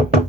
Thank you.